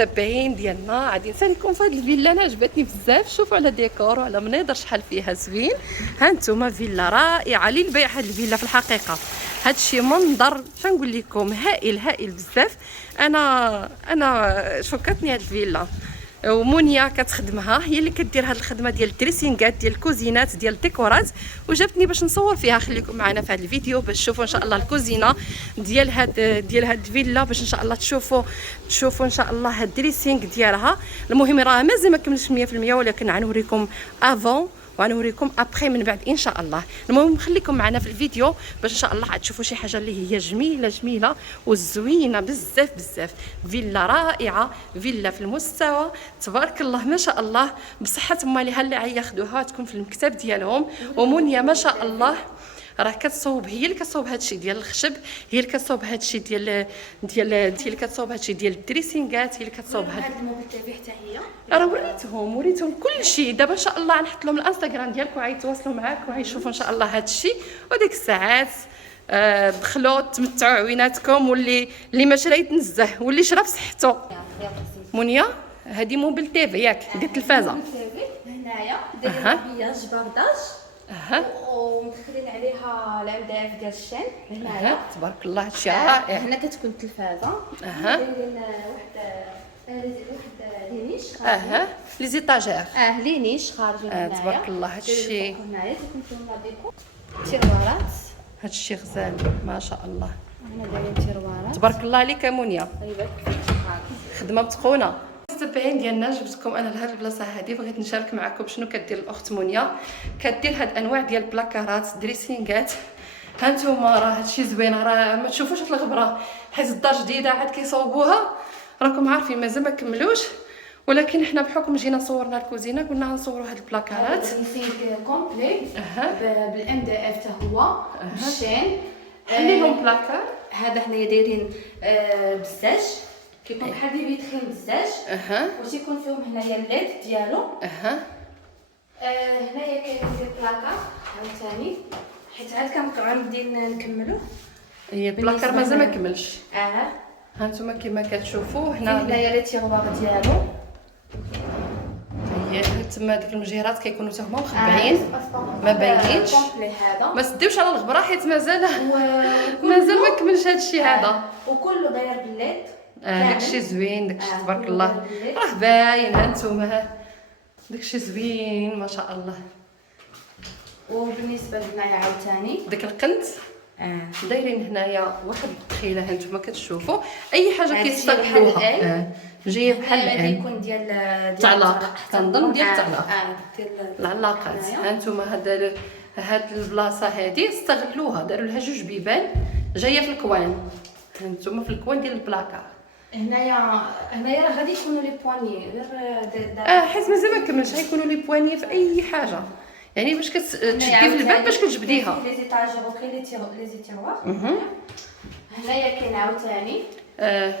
المتابعين ديالنا، غادي نسالكم في هذه الفيلا. انا عجبتني بزاف. شوفوا على ديكور وعلى مناظر شحال فيها زوين. ها انتم فيلا رائعه للبيع. هذه الفيلا في الحقيقه هذا الشيء منظر شنقول لكم هائل بزاف. انا شوكتني هذه الفيلا. ومونيا كتخدمها، هي اللي كدير هذه الخدمه ديال الدريسينغات ديال الكوزينات ديال الديكورات، وجابتني باش نصور فيها. خليكم معنا في هذا الفيديو باش تشوفوا ان شاء الله الكوزينه ديال هاد الفيلا، باش ان شاء الله تشوفوا ان شاء الله هاد الدريسينغ ديالها. المهم راه مازال ما كملش 100%، ولكن غنوريكم افون وغنوريكم ابخي من بعد ان شاء الله. المهم خليكم معنا في الفيديو باش ان شاء الله تشوفوا شي حاجه اللي هي جميله وزوينه بزاف. فيلا رائعه، فيلا في المستوى تبارك الله ما شاء الله، بصحه مالها اللي غياخذوها تكون في المكتب ديالهم. ومونيا ما شاء الله راه كتصوب، هي اللي كتصوب هادشي ديال الخشب، هي اللي كتصوب هادشي ديال اللي كتصوب هادشي ديال الدريسينغات، هي اللي كتصوب هاد الموبيل تاعي حتى هي. راه وريتهم كل شيء. دابا ان شاء الله نحط لهم الانستغرام ديالك وغيتواصلوا معاك وغيشوفوا ان شاء الله هادشي. وديك الساعات دخلوا تمتعوا عويناتكم، واللي ما شرا يتنزه، واللي شرا بصحته. منيا هذه موبيل تيفي ياك ديال التلفازه هنايا دايرين بياج برداج ومدخلين عليها العمداف ديال الشان هنايا. تبارك الله هادشي رائع. هنا كتكون التلفازه. دايرين واحد لينيش لي زيتاجير. لينيش خارجين هنايا. تبارك الله هادشي. هنايا تكون فيهم لا ديكور تيروارات. هادشي غزال ما شاء الله. هنا دايرين تيروارات. تبارك الله عليك يا منيا، يبارك فيك. خدمه متقونه. المتابعين ديالنا جبتكم انا لهاد البلاصه هذه، بغيت نشارك معكم شنو كدير الاخت منيا. كدير هاد انواع ديال البلاكارات دريسينغات. ها نتوما راه هادشي زوين، راه ما تشوفوش هاد الغبره حيت الدار جديده عاد كيصوبوها. راكم عارفين مازال ما كملوش، ولكن حنا بحكم جينا صورنا الكوزينه قلنا غنصوروا هاد البلاكارات. دريسينغ كومبلي بالام دي اف حتى هو بالشين. حلي لهم بلاكار. هذا هنايا دايرين بزاج، كيكون بحال دي فيترين بزاج. وتيكون فيهم هنايا الليد ديالو. هنايا كاين ديال البلاكار عاوتاني، حيت عاد كنبقاو غاديين نكملوا. هي البلاكار مازال ما كملش. ها انتما كما كتشوفوا هنايا لي تيغوار ديالو. هي تما ديك المجيرات كيكونوا حتى هما مخبعين ما باينينش. ما تديوش على الغبره حيت مازال ما كملش هذا الشيء هذا. وكله داير بالليد. داكشي زوين، داكشي تبارك الله راه باين. ها نتوما داكشي زوين ما شاء الله. وبالنسبه لهنايا عاوتاني داك القنت دايرين هنايا واحد الدخيله. ها نتوما كتشوفوا اي حاجه كيستغلوها جايه بحال الان يكون ديال التعلاق، كنظن ديال التعلاق العلاقات. ها نتوما هاد البلاصه هادي استغلوها، داروا لها جوج بيبان جايه في الكوان. ها نتوما في الكوان ديال البلاكار. هنايا راه غادي يكونوا لي بواني غير حيت مازال ما كملش. غيكونوا لي بواني في اي حاجه، يعني باش كتشدي في الباب باش كتجبديها. لي زيتاجور وكاين لي زيتيروار. هنايا كاين عاوتاني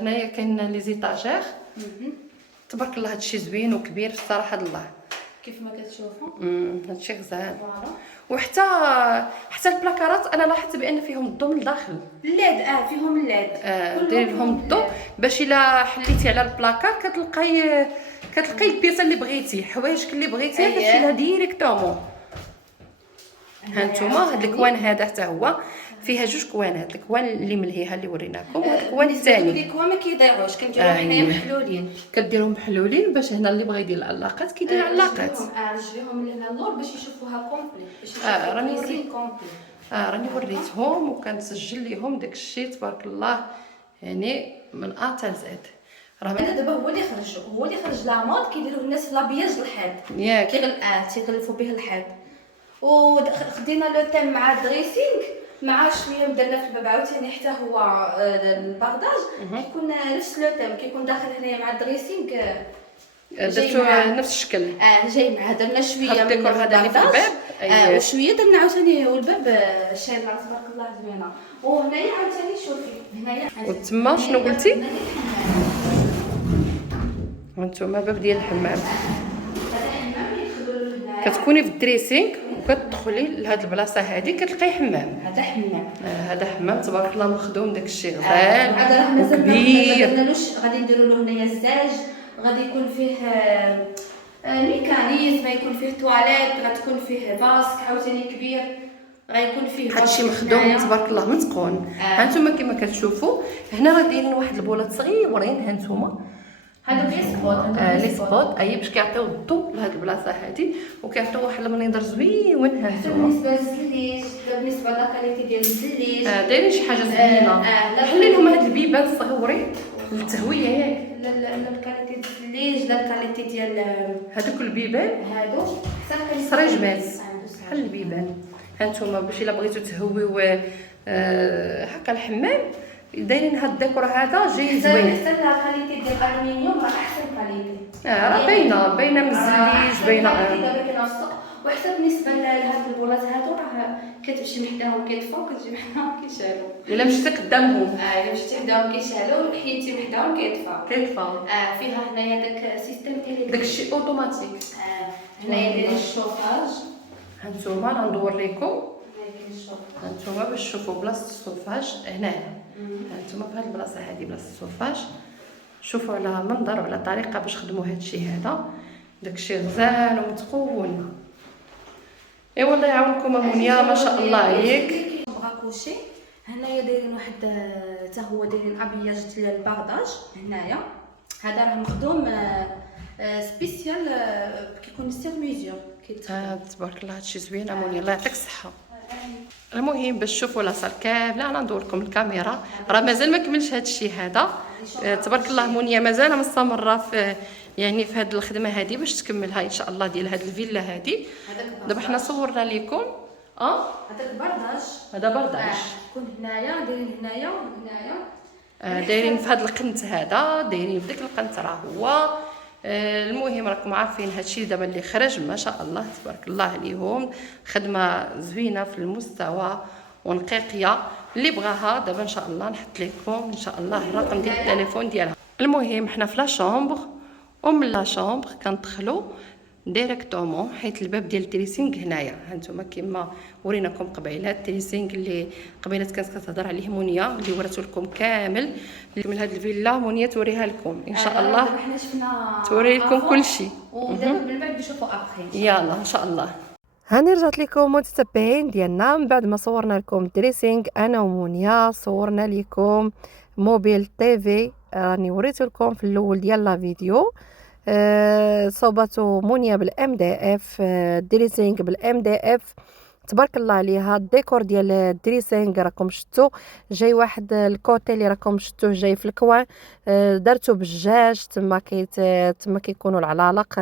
هنايا كاين لي زيتاجير. تبارك الله هادشي زوين وكبير الصراحه الله كيف ما كتشوفوا. هادشي غزال. وحتى البلاكارات انا لاحظت بان فيهم الضوء من الداخل. الليد فيهم الليد. داير لهم الضوء باش الا حليتي على البلاكار كتلقاي البيصه اللي بغيتي، حوايجك اللي بغيتيها كتمشي لها ديريكتومون. ها نتوما هاد الكوان هذا حتى هو فيها جوج كوانات، الكوان اللي ملهيها اللي وريناكم والكوان الثاني. الكوان ما كيضيعوش، كنديروهم حنايا محلولين. كديرهم محلولين باش هنا اللي بغى يدير العلاقات كيدير علاقات. رجليهم لهنا اللور باش يشوفوها كومبلي، باش يشوفوا راني وريتهم وكنسجل لهم داكشي تبارك الله، يعني من ا حتى زد. راه دابا هو اللي خرج لا مود كيديروه الناس في لابياج الحيط ياك تيغلفوا به الحيط. وخدينا لو تيم مع الدريسينغ مع شويه بدلنا في الباب عاوتاني حتى هو البارداج كيكون نفس لو تيم، كيكون داخل هنايا مع الدريسينغ درتو نفس الشكل. جاي مع درنا شويه من الديكور هذا اللي في الباب. وشويه درنا عاوتاني والباب شايله تبارك الله زوينه. وهنايا عاوتاني شوفي هنايا وتما شنو قلتي؟ وانتوما باب ديال الحمام. كتكوني في الدريسينغ وكتدخلي لهاد البلاصه هادي كتلقاي حمام. هذا حمام. هذا حمام تبارك الله مخدوم داكشي غزال هذا راه مازال كبير. ما درنالوش، غادي نديروا له هنايا الزاج، غادي يكون فيه ميكانيزم، غيكون فيه تواليت، غتكون فيه باسك عاوتاني كبير، غيكون فيه هادشي مخدوم تبارك الله متقون. ها نتوما كما كتشوفوا هنا راه دايرين واحد البولات صغيورين. ها نتوما هادو لي سبوت اي باش كيعطيو الضوء لهاد البلاصه هادي وكيعطيو واحد المنظر زوين. ها نتوما بالنسبه للزليج، بالنسبه للاكاليتي ديال الزليج دايرين شي حاجه زوينه. خلي لهم هاد البيبان الصغيورين للتهويه ياك. لا الكاليتي ديال الزليج، لا الكاليتي ديال هادوك البيبان هادو حتى سريجمات بحال البيبان. ها نتوما باش الا بغيتو تهويو هكا الحمام دايرين هاد الديكور هذا جاي زوين. حتى الكاليتي ديال الالومنيوم راه احسن كاليتي. راه باينه من الزليج باينه. دابا كاين السوق. وحتى بالنسبه لهاد البولات هادو راه كتمشي محداهم كيطفاو، كتجي محداهم كيشعلوا. الا مشيتي قدامهم الا مشيتي حداهم كيشعلوا، حيدتي محداهم كيطفاو. فيها هنايا داك السيستم ديال داكشي اوتوماتيك. هنايا دايرين الشوفاج. ها نتوما راه ندور لكم. كاين الشوفاج. ها نتوما باش تشوفوا بلاصه الصوفاج هنايا. ها نتوما في هاد البلاصه هادي بلاصه الصوفاج. شوفوا على منظر وعلى طريقه باش خدموا هادشي هذا. داكشي غزال ومتقون. ايوا الله يعاونكم امونيا ما شاء الله عليك. بغا كوشي هنايا دايرين واحد حتى هو دايرين ابياج ديال البارداج هنايا. هذا راه مخدوم سبيسيال كيكون ستيل ميزيوم تبارك الله هادشي زوين امونيا الله يعطيك الصحه. المهم باش تشوفوا لاصال كامله انا ندور لكم الكاميرا راه مازال ما كملش هادشي هذا. تبارك الله منيا مازال مستمره في يعني في هاد الخدمه هذه باش تكملها ان شاء الله ديال هاد الفيلا هذه. دابا حنا صورنا لكم هذاك البرداج. هذا برداج كون هنايا دايرين هنايا وهنايا دايرين في هاد القنت هذا دايرين في ديك القنت راه هو. المهم راكم عارفين هادشي دابا اللي خرج ما شاء الله تبارك الله عليهم. خدمه زوينه في المستوى ونقيقيه. اللي بغاها دابا ان شاء الله نحط لكم ان شاء الله الرقم ديال التليفون ديالها. المهم حنا في لا شومبر من لا شومبر كندخلوا ديريكتومون حيت الباب ديال التريسينغ هنايا. هانتوما كما وريناكم قبيله التريسينغ اللي قبيله كانت كتهضر عليه منيا اللي وريته لكم كامل من هاد الفيلا. منيا توريها لكم ان شاء الله. حنا شفنا توري لكم كل شيء ودابا من بعد نشوفوا ابخي يلا ان شاء الله. هاني رجعت لكم متتبعين ديالنا من بعد ما صورنا لكم الدريسينغ انا ومنيا. صورنا لكم موبيل تيفي راني وريت لكم في الاول ديال لا فيديو. صوباتو منيا بالام دي اف الدريسينغ بالام دي اف تبارك الله عليها. الديكور ديال الدريسينغ راكم شفتوا جاي واحد الكوتي اللي راكم شفتوه جاي في الكوان درتو بالجاج تما تما كيكونوا العلالق.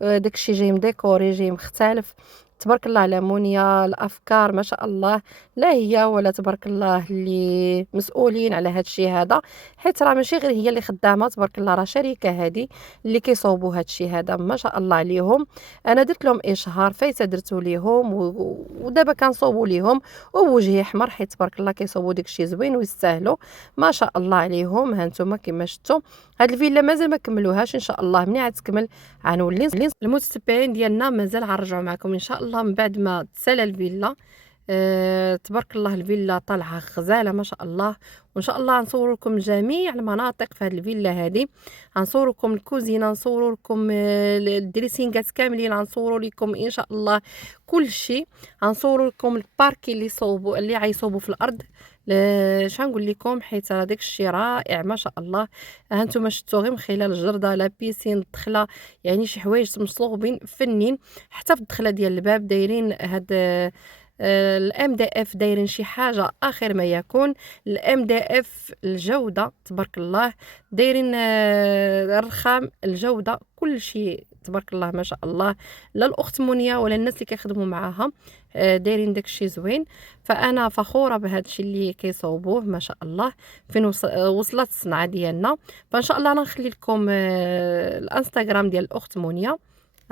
داكشي جاي مديكوري جاي مختلف تبارك الله على منيا. الافكار ما شاء الله لا هي ولا تبارك الله اللي مسؤولين على هذا الشيء هذا حيت راه ماشي غير هي اللي خدامه تبارك الله راه شركه هذه اللي كيصوبوا هذا الشيء هذا ما شاء الله عليهم. انا درت لهم اشهار فايته درتو ليهم ودابا كنصوبوا ليهم وبوجهي احمر حيت تبارك الله كيصوبوا داك الشيء زوين ويستاهلوا ما شاء الله عليهم. ها نتوما كما شفتوا هاد الفيلا مازال ما كملوهاش ان شاء الله مني غتكمل غنولي المتتبعين ديالنا مازال غنرجعوا معكم ان شاء الله من بعد ما تسالى الفيلا. تبارك الله الفيلا طالعه غزاله ما شاء الله وان شاء الله غنصور لكم جميع المناطق في هذه الفيلا هذه. غنصور لكم الكوزينه نصور لكم الدريسينغات كاملين غنصوروا لكم ان شاء الله كل شيء. غنصور لكم الباركي اللي صوبوا اللي غيصوبوا في الارض. شنو نقول لكم حيت راه داك الشيء رائع ما شاء الله. ها انتم شفتوا غير من خلال الجرده لا بيسين الدخله يعني شي حوايج مصوبين فنين حتى في الدخله ديال الباب دايرين هاد الام دي اف دايرين شي حاجه اخر ما يكون. الام دي اف الجوده تبارك الله دايرين الرخام الجوده كل شيء تبارك الله ما شاء الله. لا الاخت منيا ولا الناس اللي كيخدموا معاها دايرين داكشي زوين. فانا فخوره بهذا الشيء اللي كيصوبوه ما شاء الله فين وصلت الصنعه ديالنا. فان شاء الله انا نخلي لكم الانستغرام ديال الاخت منيا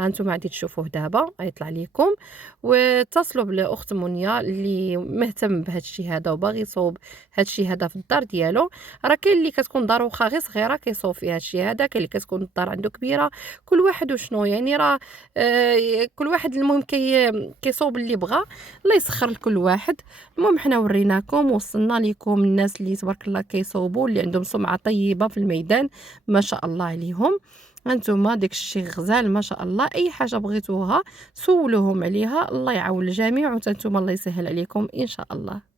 هانتوما غادي تشوفوه دابا غيطلع لكم. واتصلوا بالاخت منيا اللي مهتم بهذا الشيء هذا وباغي يصوب هذا الشيء هذا في الدار ديالو. راه كاين اللي كتكون دار واخا غير صغيره كيصوب فيها هذا الشيء هذا، كاين اللي كتكون الدار عنده كبيره، كل واحد وشنو يعني راه كل واحد المهم كيصوب اللي بغى، الله يسخر لكل واحد. المهم حنا وريناكم وصلنا لكم الناس اللي تبارك الله كيصوبوا اللي عندهم سمعه طيبه في الميدان ما شاء الله عليهم. هانتوما داك الشيء غزال ما شاء الله، اي حاجه بغيتوها سولوهم عليها، الله يعاون الجميع وانتم الله يسهل عليكم ان شاء الله.